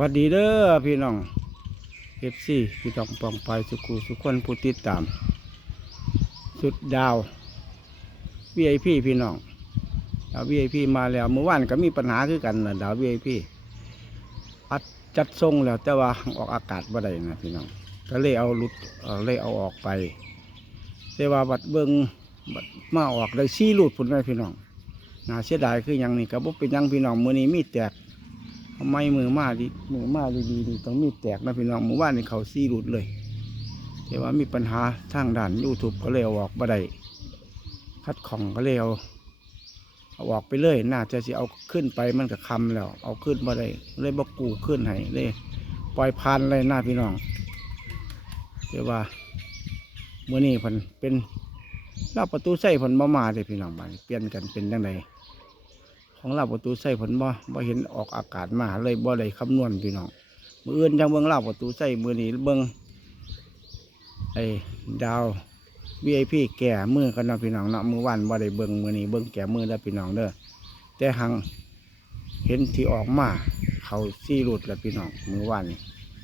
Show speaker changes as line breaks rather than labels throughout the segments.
วัสดีเด้อพี่น้องเอฟซีพี่น้องปองไปสุขุสุขคนผู้ติดตาม สุดดาว VIP พี่น้องดาว VIP มาแล้วเมื่อวานก็มีปัญหาคือกันนะดาว VIP อัดจัดทรงแล้วแต่ว่าออกอากาศบ่ได้นะพี่น้องก็เลยเอาหลุดเลยเอาออกไปแต่ว่าบัดเบิงบัดมาออกได้ซี่หลุดพุ่นไปพี่น้องน่าเสียดายคืออย่างนี้ก็บ่เป็นยังพี่น้องมื้อนี้มีแตก ไม่มือมาดีมือมาดีๆนี่ต้องมีแตกนะพี่น้องหมู่บ้านนี่เขาซีรุดเลยแต่ว่ามีปัญหาทางด้านยูทูบก็เลยเอาออกบ่ได้คัดของก็เลยเอาเอาออกไปเลยน่าจะสิเอาขึ้นไปมันก็คำแล้ว เอาขึ้นบ่ได้เลยบกูขึ้นให้เลยปล่อยพันเลยหน้าพี่น้องแต่ว่าเมื่อนี้พันเป็นรอบประตูใส่ผลบ่มาเลยพี่น้องบ้านเปลี่ยนกันเป็นยังไง ของเราประตูใส่ผลบ่บ่เห็นออกอากาศมาเลยบ่ได้คำนวณพี่น้องมืออื่นจังเบิ่งเราประตูใส่มือนี้เบิ่งไอ้ดาว VIP แก่มือกันเนาะพี่น้องเนาะมือวันบ่ได้เบิ่งมือนี้เบิ่งแก่มือแล้วพี่น้องเด้อแต่หังเห็นที่ออกมาเขาซี่รุดแล้วพี่น้องมือวัน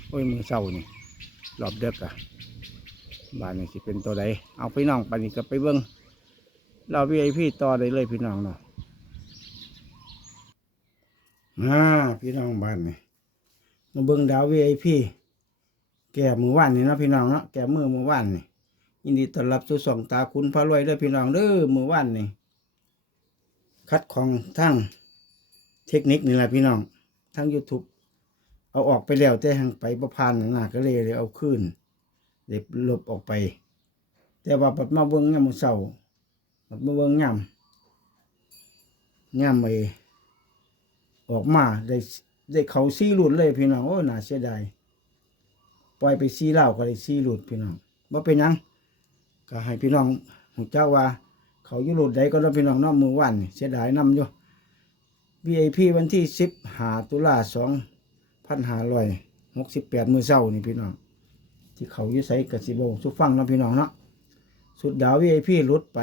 โอ้ยมือเศร้านี่รอบเด็กอะบ้านนี่สิเป็นตัวใดเอาพี่น้องไปนี่ก็ไปเบิ่งเรา VIP ต่อได้เลยพี่น้องเนาะ อ่าพี่น้องบ้านนี่มาเบิ่งดาว VIP แก่มือว่านนี่นะพี่น้องเนาะแก่มือมือว่านนี่ยินดีต้อนรับสู่สองตาคุณพระรวยด้อพี่น้องเด้อมือว่านนี่คัดของทั้งเทคนิคนี่แหละพี่น้องทั้ง YouTube เอาออกไปแล้วแต่หังไปประพันธ์น่ะก็เลยเลยเอาขึ้นเด็บลบออกไป แต่ว่าปัดมาเบิ่งยามมือเช้าปัดมาเบิ่งยามยามไอ้ ออกมาได้ได้เขาซีหลุดเลยพี่น้องโอ้น่าเสียดายปล่อยไปซีเหล้าก็ได้ซีหลุดพี่น้องว่าเป็นยังก็ให้พี่น้องหูเจ้าว่า เขาอยู่หลุดใดก็ต้องพี่น้องน้อมือวันเสียดายนำอยู่ VIP วันที่สิบหาตุลาสองพันหาร้อยหกสิบแปดมือเศร้านี่พี่น้องที่เขาอยู่ใส่กสิบสุฟังนะพี่น้องเนาะสุดดาว VIP หลุดไป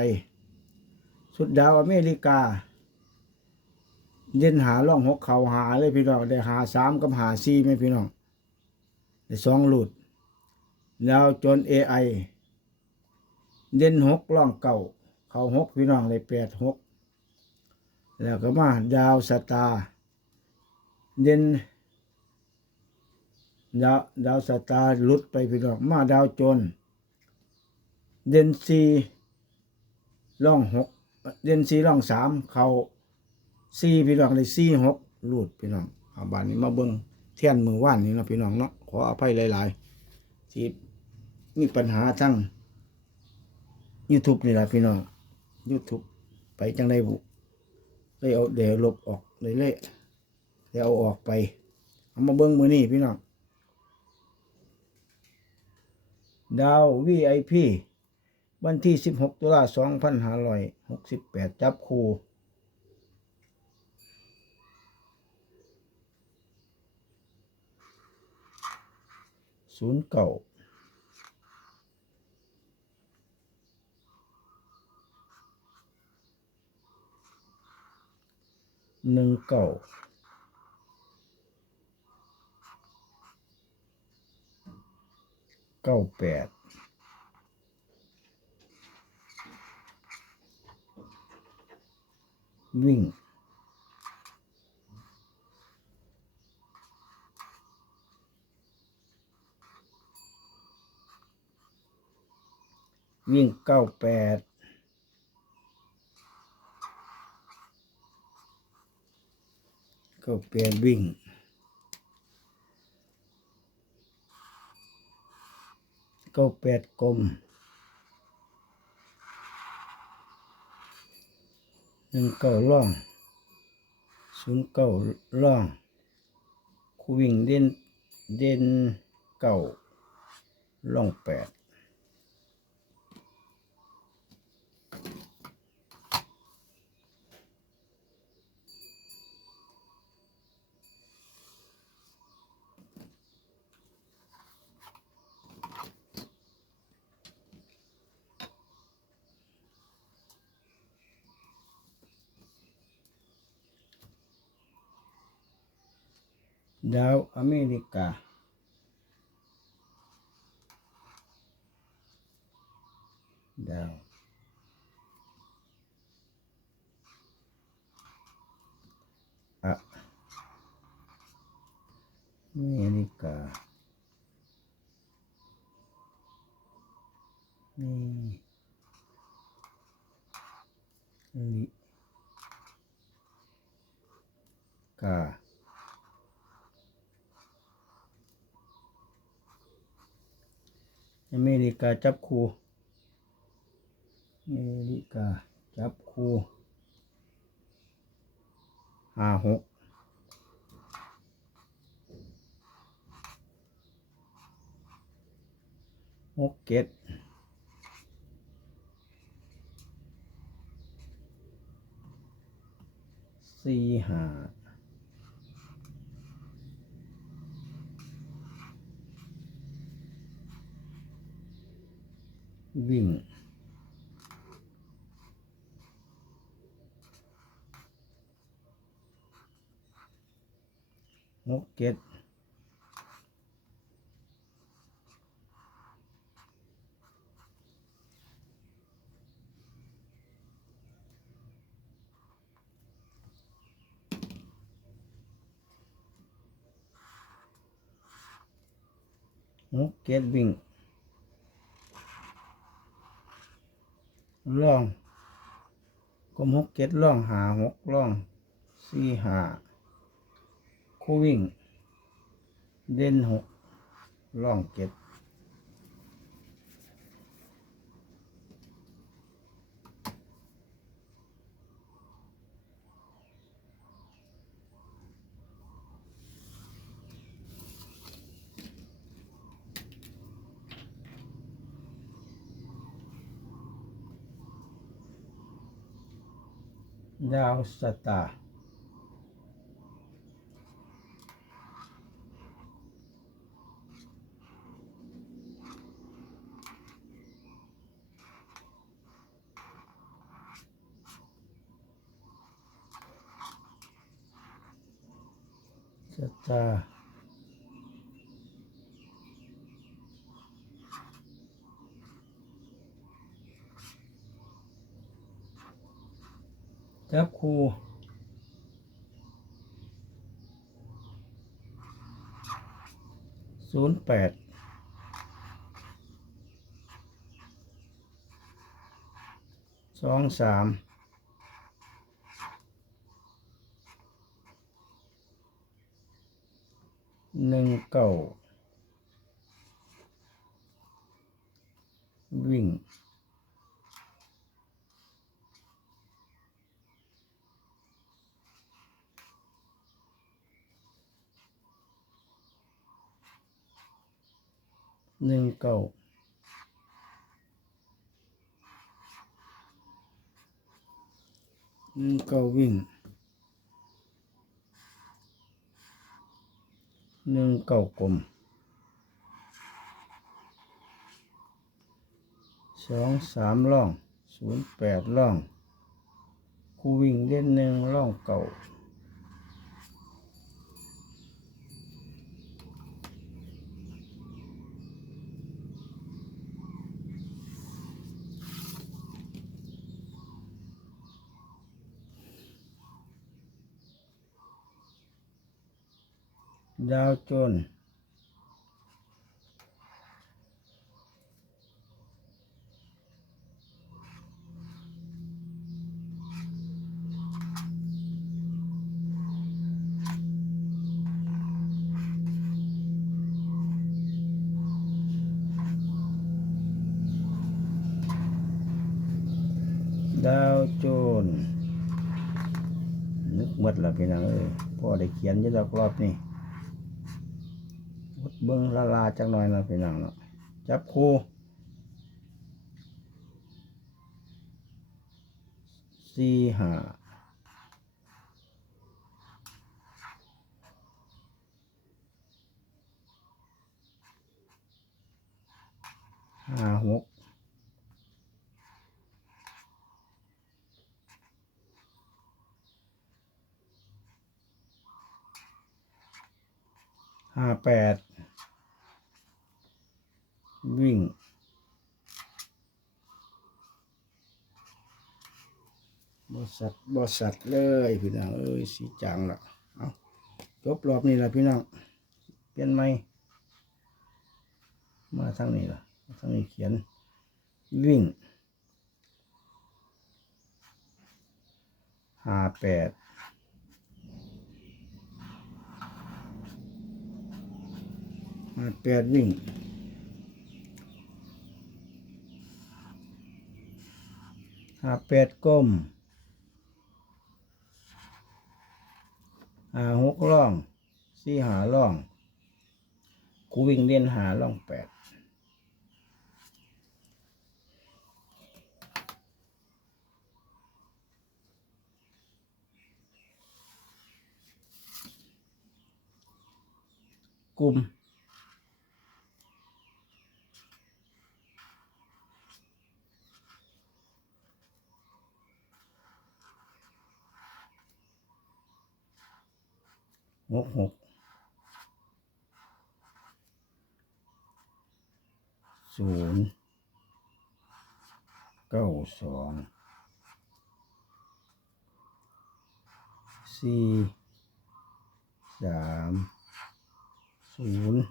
สุดดาวอเมริกา เย็นหาล่องหกเขาหาเลยพี่น้องได้หาสามกับหาสี่ไหมพี่น้องได้สองหลุด แล้วจนเอไอเด่นหกล่องเก่า เขาหกพี่น้องเลยแปดหกแล้วก็มาดาวสตาร์เด่นดาวดาวสตาร์หลุดไปพี่น้องมาดาวจน เด่นสี่ล่องหกเด่นสี่ล่องสามเขา สี่พี่น้องเลยสี่หกรูดพี่น้องเอาบานนี้มาเบิ้งเทียนมือว่านนี่นะพี่น้องเนาะขออภัยหลายๆที่มีปัญหาทั้ง YouTube นี่แหละพี่น้อง YouTube ไปจังได้บุเลยเอาเดี๋ยวลบออกเลยเลยเดี๋ยวเอาออกไป เอามาเบิ้งมือนี่พี่น้องดาว VIP วันที่ 16 ตุลา2568 จับคู่ ศูนย์เก่าหนึ่งเก่าเก้าแปดวิ่ง วิ่งเก้าแปดเก้าแปดวิ่งเก้าแปดกลมหนึ่งเก้าล่องศูนย์เก้าล่องคูวิ่งเด่นเด่นเก้าล่องแปด ดาวอเมริกา ดาวอะอเมริกา นี่ลิกา อเม ริกาจับคู่เมริกาจับคู่ห้าหกหกเจ็ดสี่ห้า วิ่งหกเจ็ดหกเจ็ดวิ่ง ล่องกลมหกเจ็ดล่องหาหกล่องสี่หาคู่วิ่ง เด่นหกล่องเจ็ด ดาวสตาร์ สตาร์ จับคูศูนย์แปดสองสามหนึ่งเก้าวิ่ง หนึ่งเก้าหนึ่งเก้าวิ่งหนึ่งเก้ากลมสองสามล่องศูนย์แปดล่องคูวิ่งเล่นหนึ่งล่องเก่า ดาวโจนดาวโจนนึกหมดล้วพี่น้องเอ้ยพ่อได้เขียนยี่ดอกรอบนี่ เบิ้งละลาจักหน่อยนะพี่น้องเนาะจับคู่สี่ห้าห้าหกห้าแปดวิ่ง บ สัตว์บสัตว์เลยพี่น้องเอ้ยสีจางละเอาจบรอบนี้ละพี่น้องเปลี่ยนไหมมาทางนี้ละทางนี้เขียนวิ่งห้าแปดห้าแปดวิ่งห้าแปดก้ม หาหกล่องสี่หาล่องกูวิ่งเล่นหาล่องแปดกลุ่ม หกหกศูนย์เก้าสองสี่สามศูนย์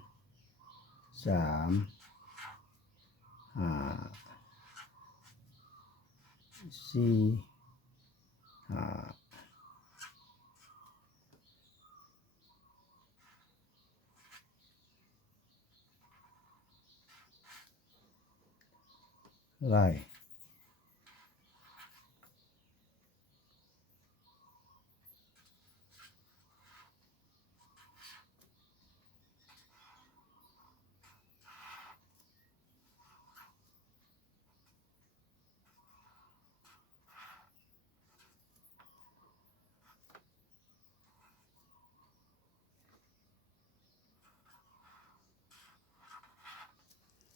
สามห้าสี่ห้า ไล่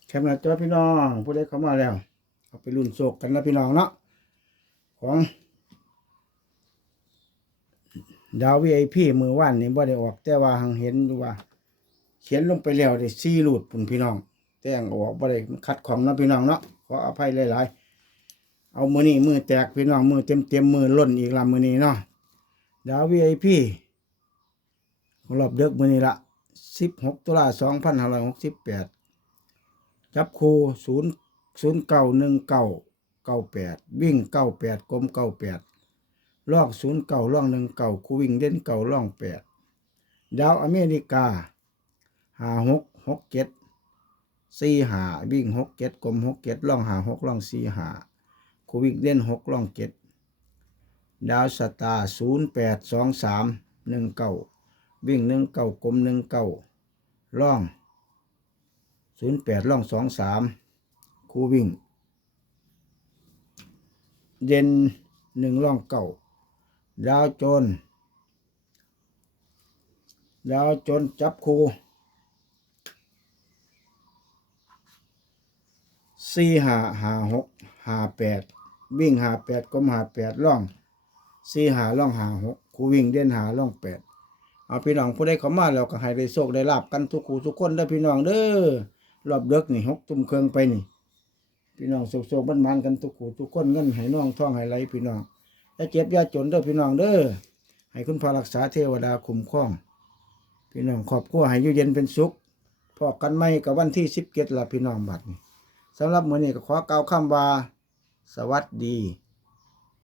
แคมป์หน้าจอพี่น้อง ผู้ใดเข้ามาแล้ว เอาไปรุ่นโศกกันนะพี่น้องเนาะของ ดาววีไอพีมือว่านนี่บ่ได้ออก แต่ว่าหังเห็นอยู่ว่า เขียนลงไปแล้วได้ซี่รูดปุ่นพี่น้อง แต่งออกบ่ได้คัดของนะพี่น้องเนาะขออภัยหลาย ๆ เอามือนี้มือแตกพี่น้องมือเต็มเต็มมือล้นอีกละมือนี้เนาะดาววีไอพีรอบเดึกมือนี้ละ16ตุลา2568จับคู่ ศูนย์เก้าหนึ่งเก้าเก้าแปดวิ่งเก้าแปดกลมเก้าแปดล่องศูนย์เก้าล่องหนึ่งเก้าคูวิ่งเด่นเก้าล่องแปดดาวอเมริกาหาหกหกเจ็ดสี่หาวิ่งหกเจ็ดกลมหกเจ็ดล่องหาหกล่องสี่หาคูวิ่งเด่นหกล่องเจ็ดดาวสตาร์ศูนย์แปดสองสามหนึ่งเก้าวิ่งหนึ่งเก้ากลมหนึ่งเก้าล่องศูนย์แปดล่องสองสาม คู่วิ่ง เด่นหนึ่งล่องเก่า ดาวโจน ดาวโจนจับคู่สี่หาหาหกหาแปดวิ่งหาแปดก็หาแปดล่องสี่หาล่องหาหกคูวิ่งเด่นหาล่องแปดเอาพี่น้องผู้ใดเข้ามาแล้วก็ให้ได้โชคได้ลาบกันทุกคู่ทุกคนได้พี่น้องเด้อรอบเด็กนี่หกตุ้มเครื่องไปนี่ พี่น้องโชคๆบ้านๆกันทุกขูทุกคนเงินให้น้องท่องให้ไหลพี่น้องอย่าเจ็บอย่าจนเด้อพี่น้องเด้อให้คุณพระรักษาเทวดาคุ้มครอง พี่น้องขอบครัวให้อยู่เย็นเป็นสุขพอกันไม่กับวันที่สิบเกตละพี่น้องบัดนี้สำหรับมื้อนี้ก็ขอกล่าวคำว่าสวัสดี